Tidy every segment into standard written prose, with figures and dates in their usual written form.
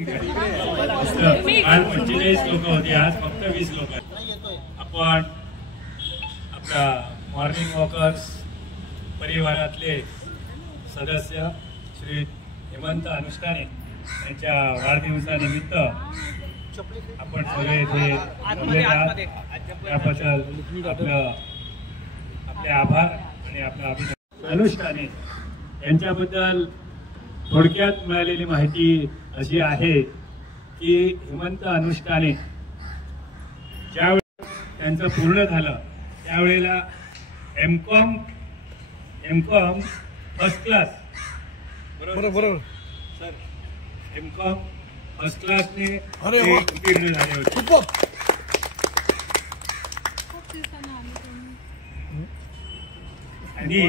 काल 45 लोक होती, आज फक्त 20 लोक आहेत. आपण आपल्या मॉर्निंग वॉकर्स परिवारातले सदस्य श्री हेमंत अनुष्ठाने यांच्या वाढदिवसानिमित्त आपण सगळे इथे त्याबद्दल आपले आभार आणि आपला अभिनंदन. अनुष्ठाने यांच्याबद्दल थोडक्यात मिळालेली माहिती अशी आहे की हेमंत अनुष्ठाने ज्यावेळेस त्यांचं पूर्ण झालं त्यावेळेला एमकॉम फर्स्ट क्लास बरोबर सर एमकॉम फर्स्ट क्लासने उत्तीर्ण झाले होते. आणि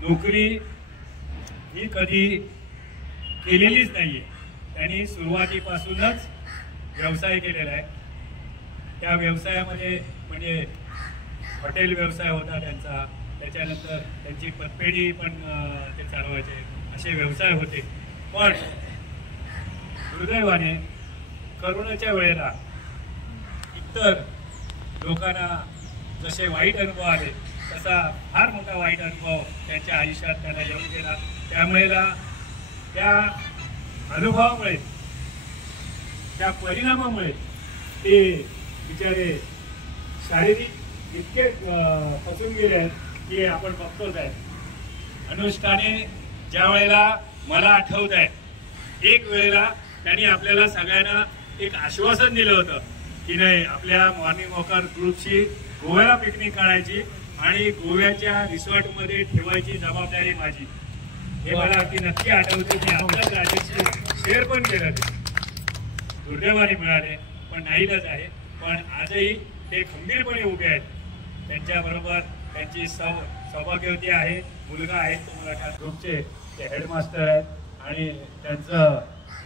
नोकरी ही कधी केलेलीच नाहीये. त्यांनी सुरुवातीपासूनच व्यवसाय केलेला आहे. त्या व्यवसायामध्ये म्हणजे हॉटेल व्यवसाय होता त्यांचा, त्याच्यानंतर त्यांची पतपेढी पण ते चालवायचे, असे व्यवसाय होते. पण दुर्दैवाने करोनाच्या वेळेला इतर लोकांना जसे वाईट अनुभव आले तसा फार मोठा वाईट अनुभव त्यांच्या आयुष्यात त्यांना येऊन गेला. त्यामुळे त्या अनुभवामुळे त्या परिणामामुळे ते बिचारे शारीरिक इतके फसून गेले आहेत की आपण बघतोच आहे. अनुष्ठाने ज्या वेळेला मला आठवत आहे, एक वेळेला त्यांनी आपल्याला सगळ्यांना एक आश्वासन दिलं होतं की नाही, आपल्या मॉर्निंग वॉकर ग्रुपची गोव्याला पिकनिक काढायची आणि गोव्याच्या रिसॉर्टमध्ये ठेवायची जबाबदारी माझी. हे मला अगदी नक्की आठवतं की आपल्याच राजाशी शेअर पण केलं. ते दुर्दैवाने मिळाले पण नाहीलाच आहे. पण आजही ते खंबीरपणे उभे आहेत. त्यांच्याबरोबर त्यांची सौभाग्यवती आहे, मुलगा आहे, तुम्हाला ग्रुपचे ते हेडमास्टर आहेत आणि त्यांचं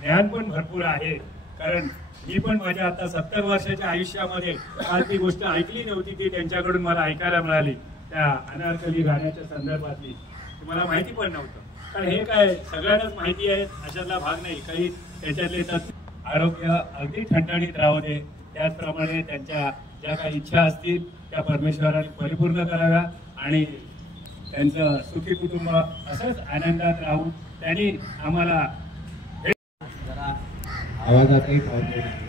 ज्ञान पण भरपूर आहे. कारण मी पण माझ्या आता 70 वर्षाच्या आयुष्यामध्ये काल ती गोष्ट ऐकली नव्हती की त्यांच्याकडून मला ऐकायला मिळाली. त्या अनारकली गाण्याच्या संदर्भातली मला माहिती पण नव्हतं. कारण हे काय सगळ्यांनाच माहिती आहे अशातला भाग नाही. काही त्याच्यातले आरोग्य अगदी ठणठणीत राहू दे, त्याचप्रमाणे त्यांच्या ज्या काही इच्छा असतील त्या परमेश्वराने परिपूर्ण कराव्या आणि त्यांचं सुखी कुटुंब असंच आनंदात राहू. त्यांनी आम्हाला आवाजातही प्रॉब्लेम आहे.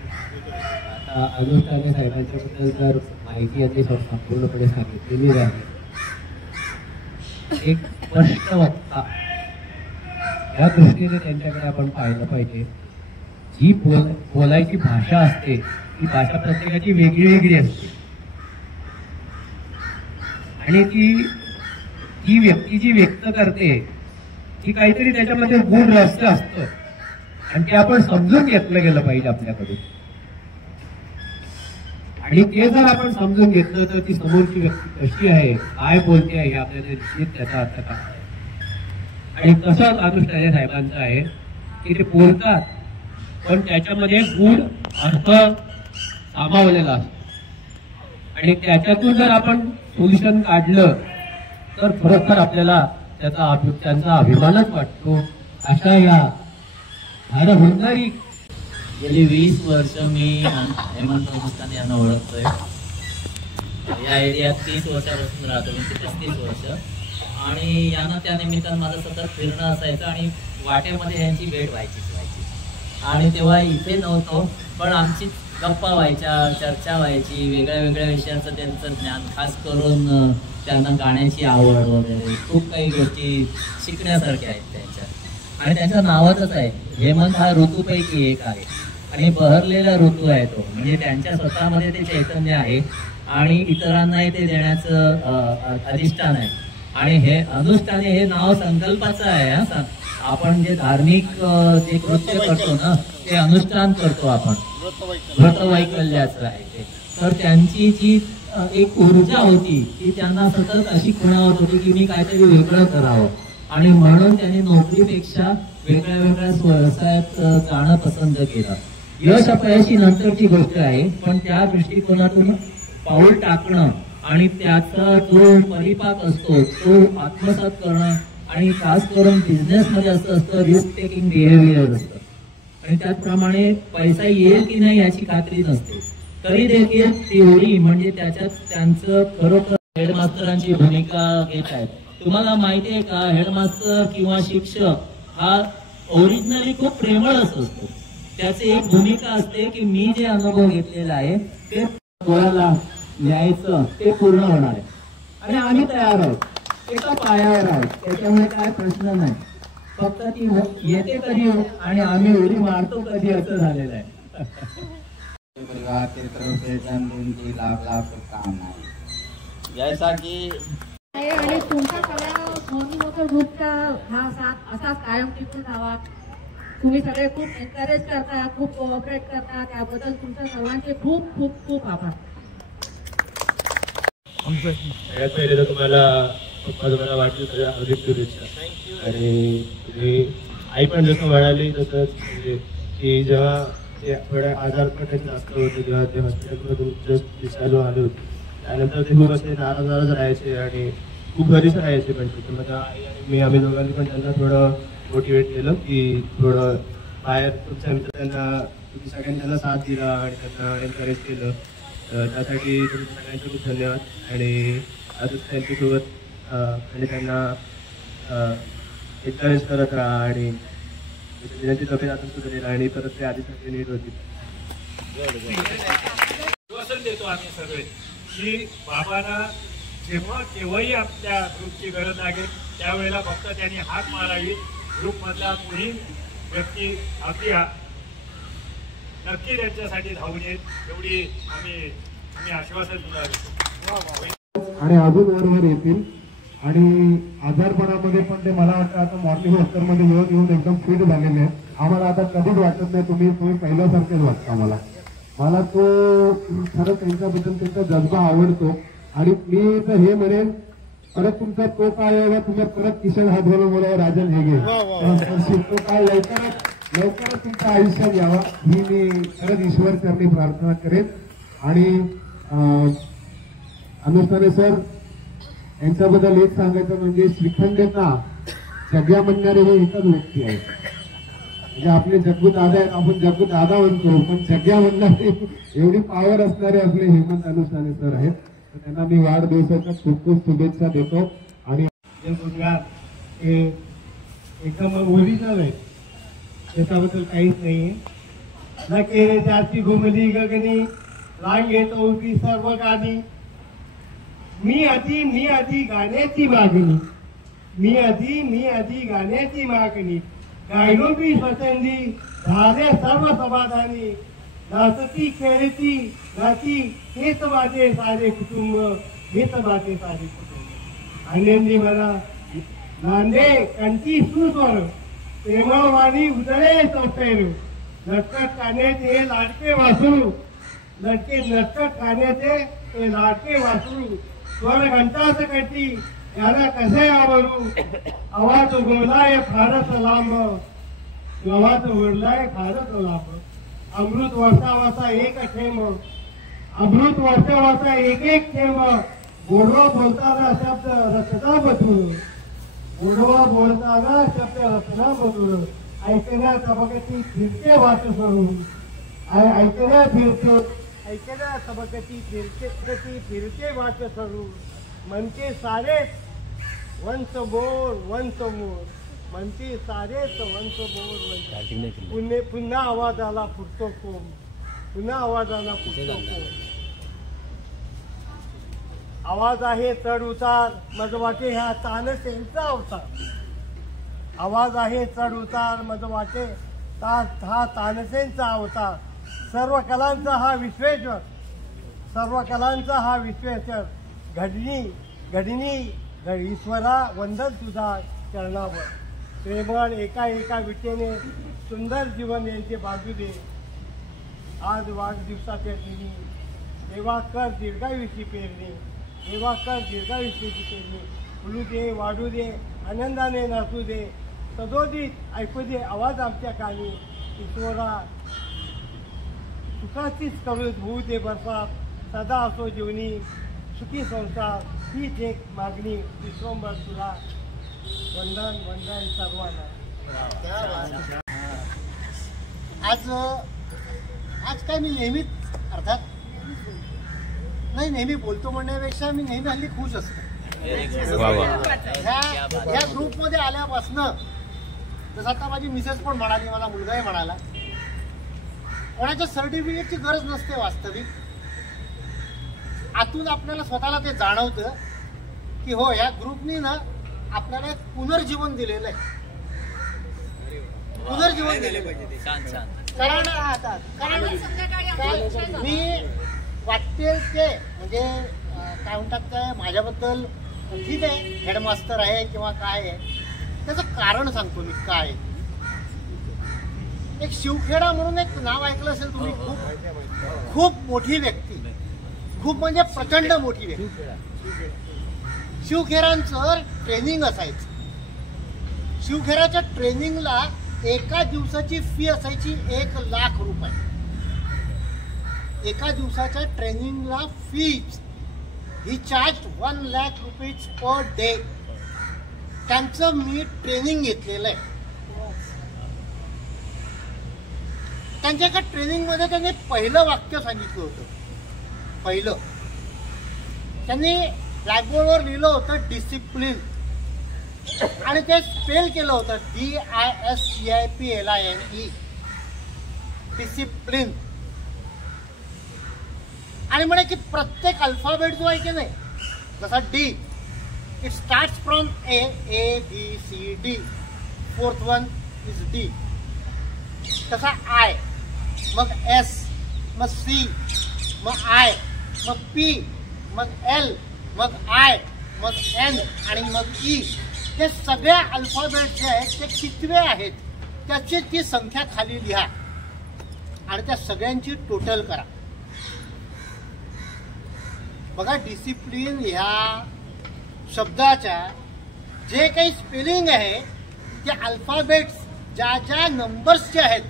आता अनुष्ठाने साहेबांच्याबद्दल जर माहिती यांनी संपूर्णपणे सांगितलेली आहे. एक स्पष्ट वक्ता या दृष्टीने त्यांच्याकडे आपण पाहिलं पाहिजे. जी बोलायची भाषा असते ती भाषा प्रत्येकाची वेगळी वेगळी असते आणि ती व्यक्ती जी व्यक्त करते ती काहीतरी त्याच्यामध्ये गुण रहस्य असतं आणि ते आपण समजून घेतलं गेलं पाहिजे आपल्याकडून. आणि ते जर आपण समजून घेतलं तर ती समोरची व्यक्ती कशी आहे, काय बोलते आहे, हे आपल्याला निश्चित त्याचा अर्थ काय आहे. आणि तसंच अनुष्ठाने साहेबांचं आहे की ते बोलतात पण त्याच्यामध्ये गूढ अर्थ सामावलेला असतो आणि त्याच्यातून जर आपण सोल्युशन काढलं तर खरोखर आपल्याला त्यांचा अभिमानच वाटतो. अशा या होणारी गेली 20 वर्ष मी हेमंत अनुष्ठाने यांना ओळखतोय. या एरियात 30 वर्षापासून राहतो, म्हणजे 35 वर्ष. आणि यांना त्या निमित्तानं माझं सतत फिरणं असायचं आणि वाटेमध्ये यांची भेट व्हायची. आणि तेव्हा इथे नव्हतो पण आमची गप्पा व्हायच्या, चर्चा व्हायची, वेगळ्या वेगळ्या विषयांचं त्यांचं ज्ञान, खास करून त्यांना गाण्याची आवड वगैरे खूप काही गोष्टी शिकण्यासारख्या आहेत त्यांच्या. आणि त्यांच्या नावातच आहे हेमंत, हा ऋतूपैकी एक आहे आणि बहरलेला ऋतू आहे तो. म्हणजे त्यांच्या स्वतःमध्ये ते चैतन्य आहे आणि इतरांनाही ते देण्याचं अधिष्ठान आहे. आणि हे अनुष्ठाने हे नाव संकल्पाचं आहे. आपण जे धार्मिक जे कृत्य करतो ना ते अनुष्ठान करतो आपण, व्रतवैकल्याचं आहे ते. तर त्यांची जी एक ऊर्जा होती ती त्यांना सतत अशी खुणावत होती की मी काहीतरी वेगळं करावं. आणि म्हणून त्यांनी नोकरीपेक्षा वेगळ्या वेगळ्या व्यवसायात जाणं पसंत केलं. यश अपयशी नंतरची गोष्ट आहे पण त्या दृष्टिकोनातून पाऊल टाकणं आणि त्याचा जो परिपाक असतो तो आत्मसात करणं आणि खास करून बिझनेसमध्ये असं असतं रिस्क टेकिंग बिहेवियर असतं. आणि त्याचप्रमाणे पैसा येईल की नाही याची खात्री नसते. तरी देखील ती होळी म्हणजे त्याच्यात त्यांचं खरोखर हेडमास्टरांची भूमिका घेत आहेत. तुम्हाला माहिती आहे का, हेडमास्टर किंवा शिक्षक हा ओरिजिनली खूप प्रेमळच असतो. त्याची एक भूमिका असते की मी जे अनुभव घेतलेला आहे ते कोणाला न्यायचं ते पूर्ण होणार आहे आणि आम्ही तयार आहोत, एका पायावर आहोत. त्याच्यामुळे काय प्रश्न नाही, फक्त ती येते कधी आणि आम्ही उडी मारतो कधी असं झालेलं आहे. परिवार के तरफ से जन्मदिन लाख लाख शुभकामनाएं. जैसा कि आणि तुमचा सगळ्या मोठमोठ्या ग्रुपचा हा साथ असाच कायम टिकून राहावा. तुम्ही सगळे खूप एनकरेज करता, खूप कोऑपरेट करता, त्याबद्दल तुमच्या सर्वांचे खूप खूप खूप आभार. सगळ्यात पहिले तर तुम्हाला वाटेल हार्दिक शुभेच्छा. आणि तुम्ही आई पण जसं म्हणाली तसंच म्हणजे की जेव्हा ते थोड्या आजारपण जास्त होते तेव्हा ते हॉस्पिटलमधून जस्ट डिस्चार्ज आले होते, त्यानंतर ते खूप असे नाराज राहायचे आणि खूप घरीच राहायचे. पण त्याच्यामध्ये आई आणि आम्ही दोघांनी पण त्यांना थोडं मोटिवेट केलं की थोडं बाहेर तुमच्या मित्रांना तुम्ही सगळ्यांनी त्यांना साथ दिला आणि त्यांना एनकरेज केलं. त्यासाठी तुमच्या सगळ्यांचे खूप धन्यवाद. आणि आजच त्यांच्यासोबत आणि त्यांना एनकरेज करत राहा आणि त्यांची तब्येत आता सुधारेल आणि परत ते आधीसारखी नीट होती. आश्वासन देतो आम्ही सगळे की बाबांना जेव्हा केव्हाही आपल्या ग्रुपची गरज लागेल त्यावेळेला फक्त त्यांनी हाक मारावी. ग्रुपमधला कोणी व्यक्ती अगदी नक्की त्यांच्यासाठी धावून येईल एवढी आम्ही आश्वासन दिलं. आणि अजून वरवर येतील. आणि आजारपणामध्ये पण ते मला वाटतं आता मॉर्निंग वॉकरमध्ये येऊन एकदम फिट झालेले आहेत. आम्हाला आता कधीच वाटत नाही तुम्ही पहिल्यासारखेच वाटतं आम्हाला. मला तो खरंच त्यांच्याबद्दल त्यांचा जज्बा आवडतो. आणि मी तर हे म्हणेन परत तुमचा तो काय आहे तुम्ही परत किशन हात घालून बोलावं राजन हेगे तो काय लवकरच तुमच्या आयुष्यात यावा ही मी खरंच ईश्वर चरणी प्रार्थना करेन. आणि अनुष्ठाने सर यांच्याबद्दल एक सांगायचं म्हणजे श्रीखंडेंना जग्या म्हणणारे हे एकच व्यक्ती आहे. म्हणजे आपले जग्गू दादा आहेत, आपण जग्गू दादा म्हणतो पण जग्या म्हणणारे एवढी पावर असणारे आपले हेमंत अनुष्ठाने सर आहेत. तर त्यांना मी वाढदिवसाच्या खूप खूप शुभेच्छा देतो. आणि एकदम ओरिजिनल आहे, त्याच्याबद्दल काहीच नाही. न केले जाती घुमली गगनी रांगे चौकी सर्व गाणी. मी आधी गाण्याची मागणी. मी आधी गाण्याची मागणी. गायलो बी स्वतंत्री झाले सर्व समाधानी. नाचती खेळती नाची हेच माझे सारे कुटुंब. हेच माझे सारे कुटुंब. आनंदी मला नांदे कंठी सुस्वर प्रेमवाणी उजळे चौफेरू. लटकट कान्याचे लाडके वासरू. लटकट कान्याचे ते लाडके वासरू. स्वर घंटाच कटी याला कसे आवरू. आवाज घोरलाय फारच लांब. आवाज घोरलाय फारच लांब. अमृत वर्षावाचा एक थेंब. अमृत वर्षावाचा एक थेंब. गोडवा बोलताना शब्द रचना मधुर. गोडवा बोलताना शब्द रचना मधुर. ऐकण्या तबकती फिरते वाट सोडून. ऐकण्या तबकती फिरते वाट सोडून. म्हणते सारेच वंश मोर म्हणते सारेच वंश मोर. पुन्हा आवाजाला फुटतो कोंब. आवाज आहे चढ उतार मजवाटे ह्या तानसेंचा अवतार. आवाज आहे चढ उतार मजवाटे हा तानसेंचा अवतार. सर्व कलांचा हा विश्वेश्वर. घडणी ईश्वरा वंदन तुझा चरणावर. प्रेमळ एका विटेने सुंदर जीवन यांचे बाजू दे. आज वाढदिवसाच्या दिनी देवा कर दीर्घायुषी पेरणी. फुलू दे वाढू दे आनंदाने नाचू दे. सदोदित ऐकू दे आवाज आमच्या कानी. ईश्वरा सुखाचीच करू होऊ दे बरसात. सदा असो जीवनी सुखी संसार. हीच एक मागणी विश्वंभर तुला. वंदन सर्वांना. आज काय मी नेहमीच अर्थात नाही नेहमी बोलतो म्हणण्यापेक्षा मी नेहमी हल्ली खुश असतो. ह्या ग्रुपमध्ये आल्यापासनं जसं आता माझी मिसेस पण म्हणाली, मला मुलगाही म्हणाला, कोणाच्या सर्टिफिकेटची गरज नसते. वास्तविक आतून आपल्याला स्वतःला ते जाणवतं की हो ह्या ग्रुपनी ना आपल्याला एक पुनर्जीवन दिलेलं आहे. पुनर्जीवन दिले पाहिजे. कारण मी वाटते ते म्हणजे काय म्हणतात ते माझ्याबद्दल ठीक आहे, हेडमास्टर आहे किंवा काय आहे, त्याचं कारण सांगतो मी काय. एक शिवखेडा म्हणून एक नाव ऐकलं असेल तुम्ही. खूप मोठी व्यक्ती, खूप म्हणजे प्रचंड मोठी व्यक्ती. शिवखेरांचं ट्रेनिंग असायचं. शिवखेराच्या ट्रेनिंगला एका दिवसाची फी असायची 1,00,000 रुपये. एका दिवसाच्या ट्रेनिंगला फीज ही चार्ज 1,00,000 रुपीज पर डे. त्यांचं मी ट्रेनिंग घेतलेलं आहे. त्यांच्या एका ट्रेनिंगमध्ये त्यांनी पहिलं वाक्य सांगितलं होतं. पहिलं त्यांनी ब्लॅकबोर्डवर लिहिलं होतं डिसिप्लिन, आणि ते स्पेल केलं होतं DISCIPLINE, डिसिप्लिन. आणि म्हणे की प्रत्येक अल्फाबेट जो आहे की नाही, जसा D it starts from ABCD, fourth one is D. तसा I, मग S, मग C, मग I, मग P, मग L, मग I, मग N आणि मग E. हे सगळ्या अल्फाबेट जे आहेत ते कितवे आहेत त्याची ती संख्या खाली लिहा आणि त्या सगळ्यांची टोटल करा. बघा, डिसिप्लिन ह्या शब्दाच्या जे काही स्पेलिंग आहे ते अल्फाबेट्स ज्या ज्या नंबर्सचे आहेत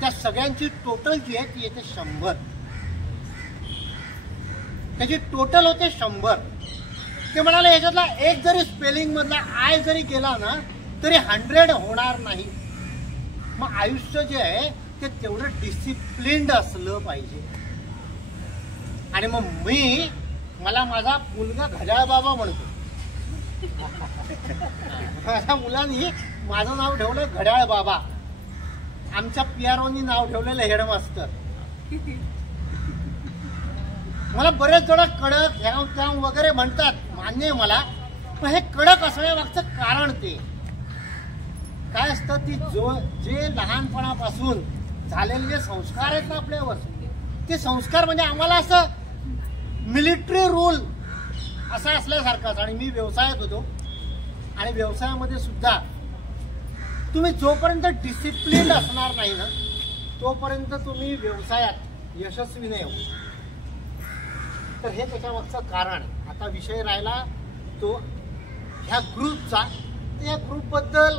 त्या सगळ्यांची टोटल जी आहे ती येते 100. त्याची टोटल होते 100. ते म्हणाले याच्यातला एक जरी स्पेलिंग मधला आय जरी गेला ना तरी 100 होणार नाही. मग आयुष्य जे आहे ते तेवढं डिसिप्लिन्ड असलं पाहिजे. आणि मग मला माझा मुलगा घड्याळ बाबा म्हणतो. माझ्या मुलांनी माझं नाव ठेवलं घड्याळ बाबा. आमच्या PROनी नाव ठेवलेलं हेडमास्टर. मला बरेच जण कडक ह्याव वगैरे म्हणतात, मान्य आहे मला, पण हे कडक असण्यामागचं कारण ते काय असतं, ती जे लहानपणापासून झालेले जे संस्कार आहेत ना आपल्यावर, ते संस्कार म्हणजे आम्हाला असं मिलिटरी रूल असा असल्यासारखाच. आणि मी व्यवसायात होतो आणि व्यवसायामध्ये सुद्धा तुम्ही जोपर्यंत डिसिप्लिन असणार नाही ना तोपर्यंत तुम्ही व्यवसायात यशस्वी नाही होऊ. तर हे त्याच्यामागचं कारण. आता विषय राहिला तो ह्या ग्रुपचा. या ग्रुपबद्दल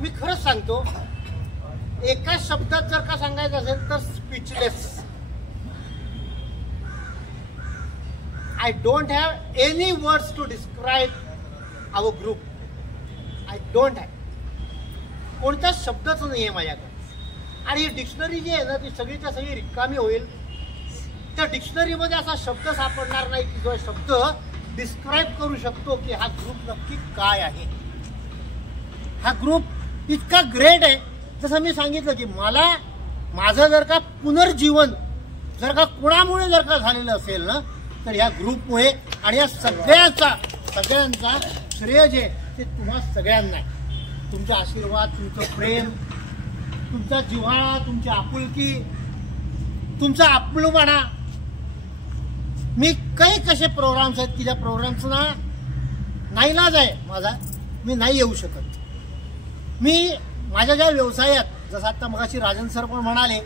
मी खरंच सांगतो, एका शब्दात जर का सांगायचं असेल तर speechless. I don't have any words to describe our group. I don't have. कोणताच शब्दच नाही आहे माझ्याकडे. आणि ही डिक्शनरी जी आहे ना ती सगळीच्या सगळी रिकामी होईल. त्या डिक्शनरीमध्ये असा शब्द सापडणार नाही की जो शब्द डिस्क्राईब करू शकतो की हा ग्रुप नक्की काय आहे. हा ग्रुप इतका ग्रेट आहे. जसं मी सांगितलं की मला माझं जर का पुनर्जीवन जर का कोणामुळे जर का झालेलं असेल ना तर ह्या ग्रुपमुळे. आणि या सगळ्यांचा श्रेय जे ते तुम्हा सगळ्यांना आहे. तुमचा आशीर्वाद, तुमचं प्रेम, तुमचा जिव्हाळा, तुमची आपुलकी, तुमचा आपलूपणा. मी काही कसे प्रोग्राम्स आहेत की ज्या प्रोग्राम्सना नाईलाज आहे माझा, मी नाही येऊ शकत. मी माझ्या ज्या व्यवसायात, जसं आता मगाशी राजन सर पण म्हणाले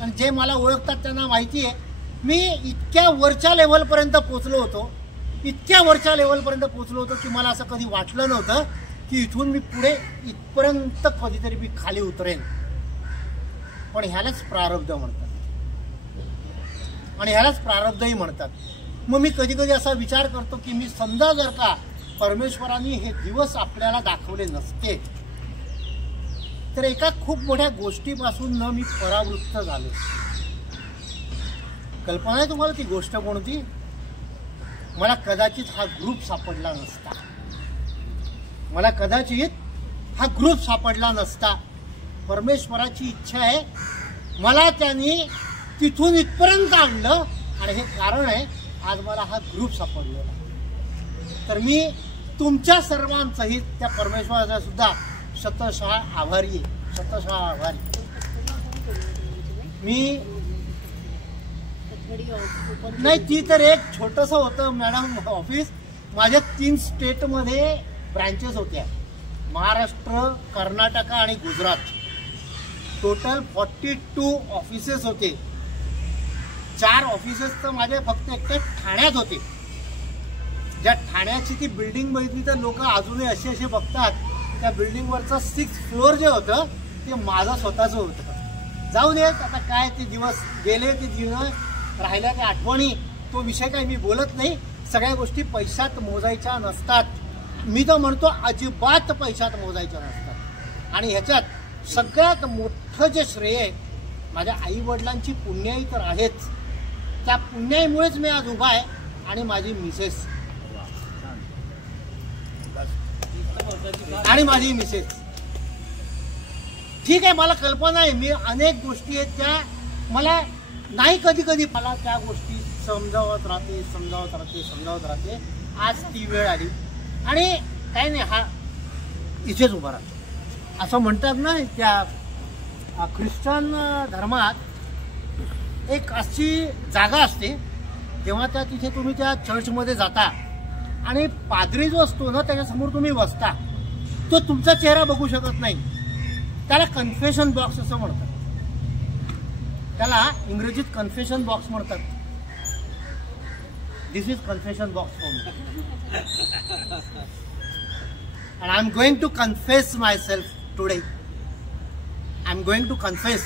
आणि जे मला ओळखतात त्यांना माहिती आहे, मी इतक्या वरच्या लेव्हलपर्यंत पोचलो होतो, इतक्या वरच्या लेव्हलपर्यंत पोचलो होतो की मला असं कधी वाटलं नव्हतं की इथून मी पुढे इथपर्यंत कधीतरी मी खाली उतरेन. पण ह्यालाच प्रारब्ध म्हणतात आणि ह्यालाच प्रारब्धही म्हणतात. मग मी कधी कधी असा विचार करतो की मी समजा जर का परमेश्वरांनी हे दिवस आपल्याला दाखवले नसते तर एका खूप मोठ्या गोष्टीपासून न मी परावृत्त झालो. कल्पना आहे तुम्हाला ती गोष्ट कोणती? मला कदाचित हा ग्रुप सापडला नसता. मला कदाचित हा ग्रुप सापडला नसता. परमेश्वराची इच्छा आहे, मला त्यांनी तिथून इथपर्यंत आणलं आणि हे कारण आहे आज मला हा ग्रुप सापडलेला. तर मी तुमच्या सर्वांचंही त्या परमेश्वराचा सुद्धा शतशः आभारी आहे. शतशः आभारी. मी नाही, ती तर एक छोटंसं होतं मॅडम ऑफिस. माझ्या 3 स्टेटमध्ये ब्रँचेस होत्या, महाराष्ट्र, कर्नाटक आणि गुजरात. टोटल 42 ऑफिसेस होते. 4 ऑफिसेस तर माझे फक्त एकटे ठाण्यात होते. ज्या ठाण्याची ती बिल्डिंग बघितली तर लोक अजूनही असे बघतात. त्या बिल्डिंगवरचं 6th फ्लोअर जे होतं ते माझं स्वतःचं होतं. जाऊ देत, आता काय ते दिवस गेले, ते दिवस राहिल्या, त्या आठवणी, तो विषय काही मी बोलत नाही. सगळ्या गोष्टी पैशात मोजायच्या नसतात. मी तर म्हणतो अजिबात पैशात मोजायच्या नसतात. आणि ह्याच्यात सगळ्यात मोठं जे श्रेय आहे माझ्या आईवडिलांची पुण्याई तर आहेच. त्या पुण्याईमुळेच मी आज उभा आहे. आणि माझी मिसेस ठीक आहे, मला कल्पना आहे, मी अनेक गोष्टी आहेत त्या मला नाही, कधी कधी मला त्या गोष्टी समजावत राहते. आज ती वेळ आली आणि काय नाही, हा इथेच उभा राहतो. असं म्हणतात ना, त्या ख्रिश्चन धर्मात एक अशी जागा असते, तेव्हा त्या तिथे तुम्ही त्या चर्चमध्ये जाता आणि पादरी जो असतो ना त्याच्यासमोर तुम्ही बसता, तो तुमचा चेहरा बघू शकत नाही. त्याला कन्फेशन बॉक्स असं म्हणतात. त्याला इंग्रजीत कन्फेशन बॉक्स म्हणतात. This is confession box for me. And I am going to confess myself today. I am going to confess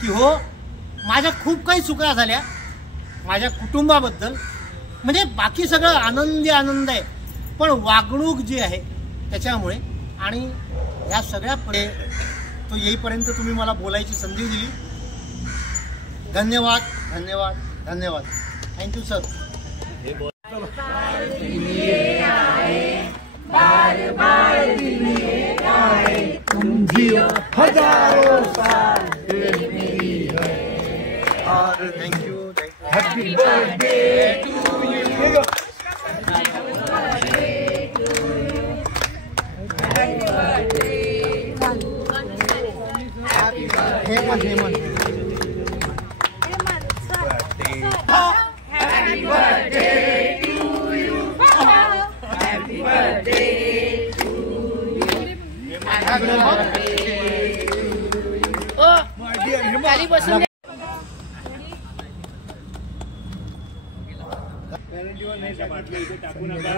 की हो, माझ्या खूप काही चुका झाल्या माझ्या कुटुंबाबद्दल. म्हणजे बाकी सगळं आनंद आहे, पण वागणूक जी आहे त्याच्यामुळे. आणि ह्या सगळ्या पुढे तो येईपर्यंत तुम्ही मला बोलायची संधी दिली. धन्यवाद. Thank you sir. Thank you. Happy birthday to you. Hemant. Happy birthday to you. Happy birthday to you. Happy birthday to you. Oh, my dear Hemant. टाकू नका.